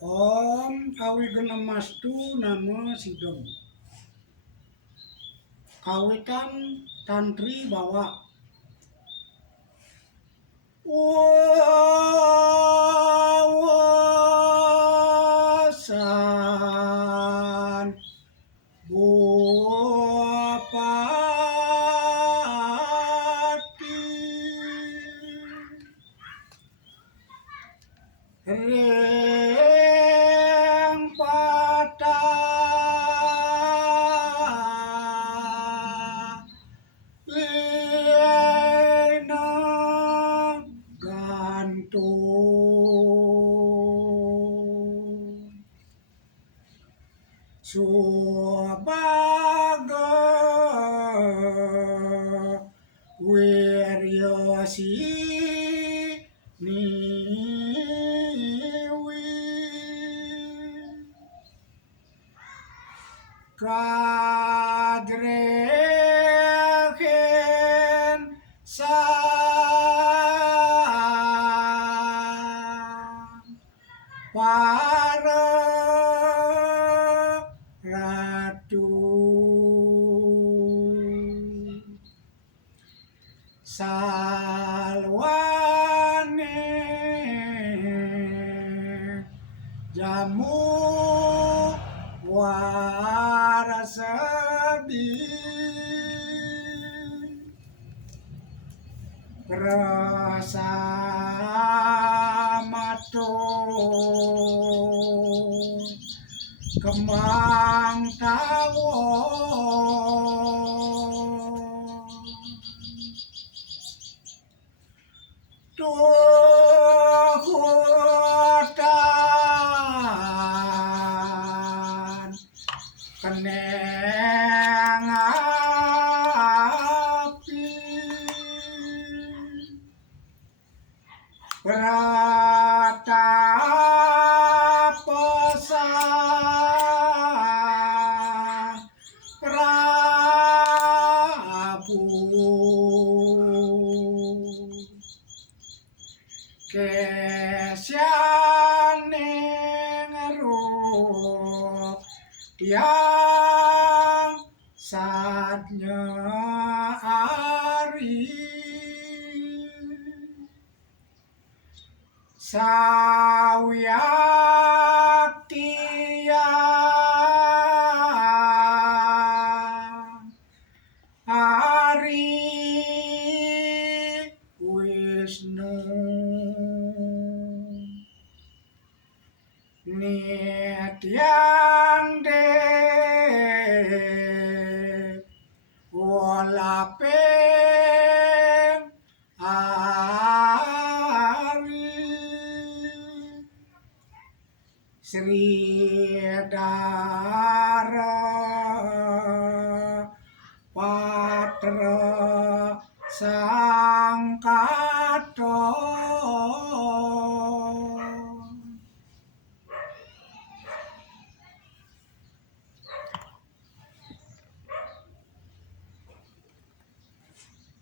Om Awigamastu Namo Sidom. Kawitan Tantri Bawa. Wawasan Bupati Reng Patah Liena gantung Subaga Wiryosi Niwi Kadreken Sa Para Ratu Salwane Jamu Warasabi Rasamato Kemang Tawon Tuhutan Keneng api Pratapesan Prabu Kesyaning ruh Tiang Satnya Ari Sawiyak Tiang Hari Wisnu Nityang De Wolapeng Ari Sri